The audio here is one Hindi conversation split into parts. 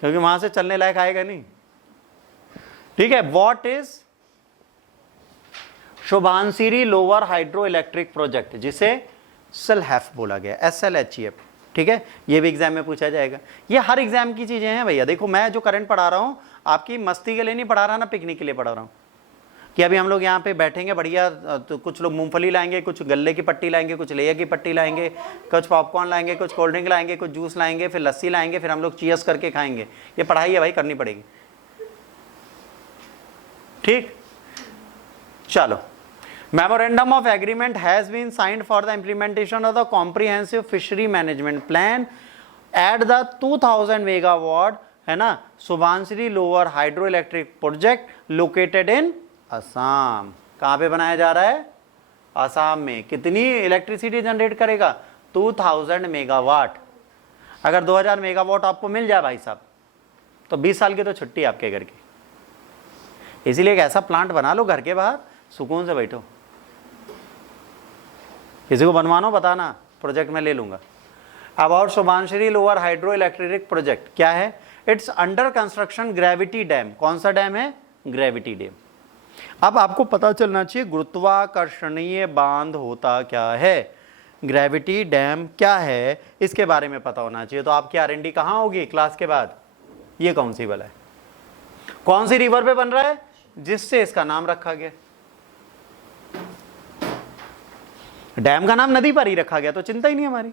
क्योंकि वहां से चलने लायक आएगा नहीं। ठीक है, what is Subansiri lower hydro electric project, जिसे SLHF बोला गया, SLHEF। ठीक है, ये भी एग्जाम में पूछा जाएगा। ये हर एग्जाम की चीजें हैं भैया। देखो मैं जो करंट पढ़ा रहा हूं आपकी मस्ती के लिए नहीं पढ़ा रहा ना, पिकनिक के लिए पढ़ा रहा हूं। कि अभी हम लोग यहाँ पे बैठेंगे बढ़िया, तो कुछ लोग मूंगफली लाएंगे, कुछ गल्ले की पट्टी लाएंगे, कुछ लेया की पट्टी लाएंगे, कुछ पॉपकॉर्न लाएंगे, कुछ कोल्ड ड्रिंक लाएंगे, कुछ जूस लाएंगे, फिर लस्सी लाएंगे, फिर हम लोग चीयर्स करके खाएंगे। ये पढ़ाई है भाई, करनी पड़ेगी। ठीक, चलो। Memorandum of agreement has been signed for the implementation of the comprehensive fishery management plan at the 2000 megawatt, है ना, Subansiri lower hydro electric project located in Assam. कहां पे बनाया जा रहा है? असम में। कितनी इलेक्ट्रिसिटी जनरेट करेगा? 2000 मेगावाट। अगर 2000 मेगावाट आपको मिल जाए भाई साहब, तो 20 साल की तो छुट्टी आपके घर की। इसीलिए एक ऐसा प्लांट बना लो घर के बाहर, सुकून से बैठो। किसी को बनवाना बताना, प्रोजेक्ट में ले लूंगा। About Subansiri lower hydro electric project क्या है? It's under construction gravity dam. कौन सा डैम है? Gravity dam. अब आपको पता चलना चाहिए गुरुत्वाकर्षणीय बांध होता क्या है, ग्रेविटी डैम क्या है, इसके बारे में पता होना चाहिए। तो आपकी R&D कहाँ होगी क्लास के बाद? ये कौन सी वाला है? कौन सी रिवर पे बन रहा है जिससे इसका नाम रखा गया? डैम का नाम नदी पर ही रखा गया तो चिंता ही नहीं हमारी।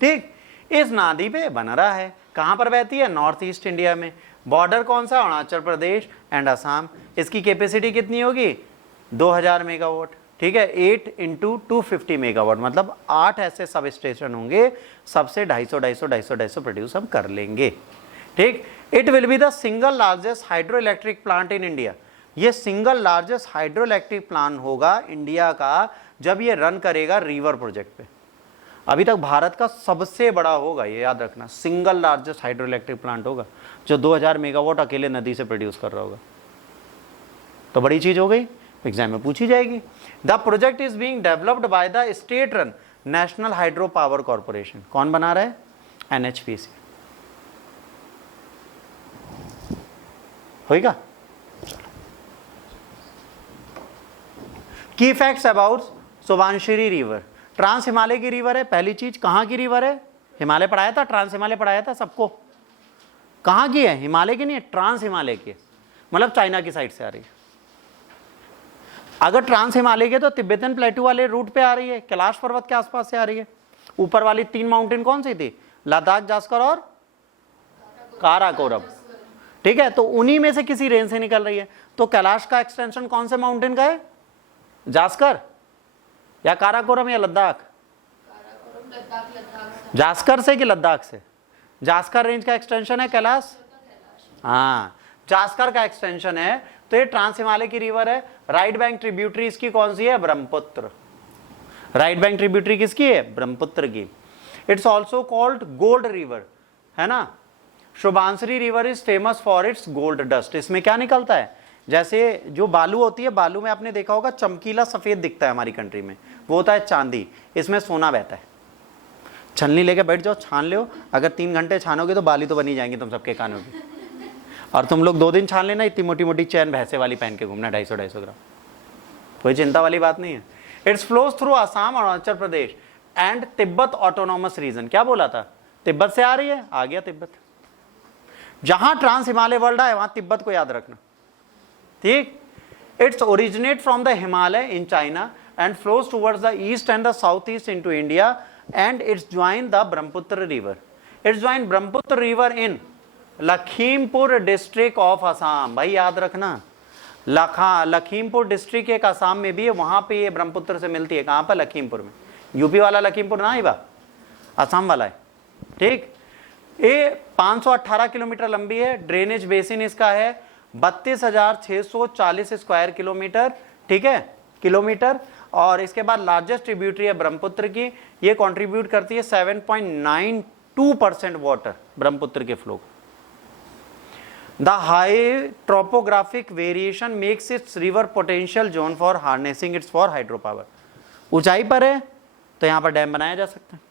ठीक, इस नदी पे बन रहा है। कहां पर बहती है? नॉर्थ ईस्ट इंडिया में। बॉर्डर कौन सा? अरुणाचल प्रदेश एंड असम। इसकी कैपेसिटी कितनी होगी? 2000 मेगावाट। ठीक है, 8 × 250 मेगावाट, मतलब 8 ऐसे सब स्टेशन होंगे, सबसे 250 प्रोड्यूस हम कर लेंगे। ठीक, it will be the single largest hydro electric plant in India. ये single largest hydro electric plant होगा इंडिया का जब ये रन करेगा रिवर प्रोजेक्ट पे। अभी तक भारत का सबसे बड़ा होगा, ये याद रखना। Single largest hydro electric plant होगा जो 2000 मेगावाट अकेले नदी से प्रोड्यूस कर रहा होगा। तो बड़ी चीज हो गई, एग्जाम में पूछी जाएगी। The project is being developed by the state run national hydro power corporation. कौन बना रहा है? NHPC। होगा। की facts about Subansiri river. Trans Himalaya की रिवर है, पहली चीज। कहां की रिवर है? हिमालय पढ़ाया था, ट्रांस हिमालय पढ़ाया था सबको। कहां की है? हिमालय की नहीं है, ट्रांस हिमालय की है, मतलब चाइना की साइड से आ रही है। अगर ट्रांस हिमालय की तो तिब्बतन प्लेटू वाले रूट पे आ रही है, कैलाश पर्वत के आसपास से आ रही है। ऊपर वाली 3 माउंटेन कौन सी थी? लद्दाख, जास्कर और काराकोरम। ठीक है, तो उन्हीं में से किसी रेंज से निकल रही है। तो कैलाश का एक्सटेंशन कौन से माउंटेन का है? जास्कर या काराकोरम या लद्दाख? जास्कर से कि लद्दाख से? जास्कर रेंज का एक्सटेंशन है कैलाश। हाँ, जास्कर का एक्सटेंशन है। तो ये ट्रांस हिमालय की रिवर है। राइट बैंक ट्रिब्यूटरी इसकी कौन सी है? ब्रह्मपुत्र। राइट बैंक ट्रिब्यूटरी किसकी है? ब्रह्मपुत्र की। It's also called gold river, है ना। Subansiri river is famous for its gold dust. इसमें क्या निकलता है? जैसे जो बालू होती है, बालू में आपने देखा होगा चमकीला सफेद दिखता है हमारी कंट्री में, वो होता है चांदी। इसमें सोना बहता है। छलनी लेके बैठ जाओ, छान लो। अगर 3 घंटे छानोगे तो बाली तो बनी जाएंगी तुम सबके कानों की। और तुम लोग 2 दिन छान लेना, इतनी मोटी मोटी चैन भैंसे वाली पहन के घूमना, 250 ग्राम। कोई चिंता वाली बात नहीं है। It's flows through Assam, Arunachal Pradesh and Tibet autonomous region. क्या बोला था? तिब्बत से आ रही है, आ गया तिब्बत। जहां ट्रांस हिमालय वर्ल्ड है वहां तिब्बत को याद रखना। ठीक, it's originate from the Himalaya in China and flows towards the east and the south east into India and it's join the Brahmaputra river. It's join Brahmaputra river in Lakhimpur district of Assam. भाई याद रखना, लखीमपुर डिस्ट्रिक्ट एक असम में भी है, वहां पे ये ब्रह्मपुत्र से मिलती है। कहां पर? लखीमपुर में। यूपी वाला लखीमपुर ना, ही असम वाला है। ठीक, ये 518 किलोमीटर लंबी है। ड्रेनेज बेसिन इसका है 32,640 स्क्वायर किलोमीटर। ठीक है, किलोमीटर। और इसके बाद लार्जेस्ट ट्रिब्यूटरी है ब्रह्मपुत्र की। ये कंट्रीब्यूट करती है 7.92% वाटर ब्रह्मपुत्र के flow. The high topographic variation makes its river potential zone for harnessing its for hydro power. ऊंचाई पर है तो यहां पर डैम बनाया जा सकता है।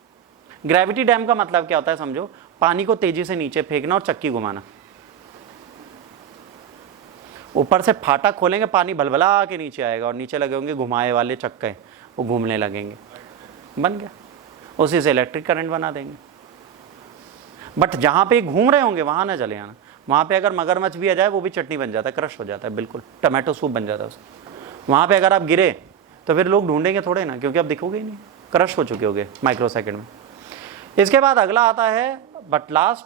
ग्रेविटी डैम का मतलब क्या होता है समझो, पानी को तेजी से नीचे फेंकना और चक्की घुमाना। ऊपर से फाटक खोलेंगे, पानी भलभला के नीचे आएगा और नीचे लगे होंगे घुमाए वाले चक्के, वो घूमने लगेंगे, बन गया। उसी से इलेक्ट्रिक करंट बना देंगे। बट जहाँ पे घूम रहे होंगे वहाँ ना चले आना। वहाँ पे अगर मगरमच्छ भी आ जाए वो भी चटनी बन जाता है, क्रश हो जाता है, बिल्कुल टमाटो सूप बन जाता है उसका। वहाँ पे अगर आप गिरे तो फिर लोग ढूंढेंगे थोड़े ना, क्योंकि आप दिखोगे ही नहीं, क्रश हो चुके होगे माइक्रो सेकंड में। इसके बाद अगला आता है बट लास्ट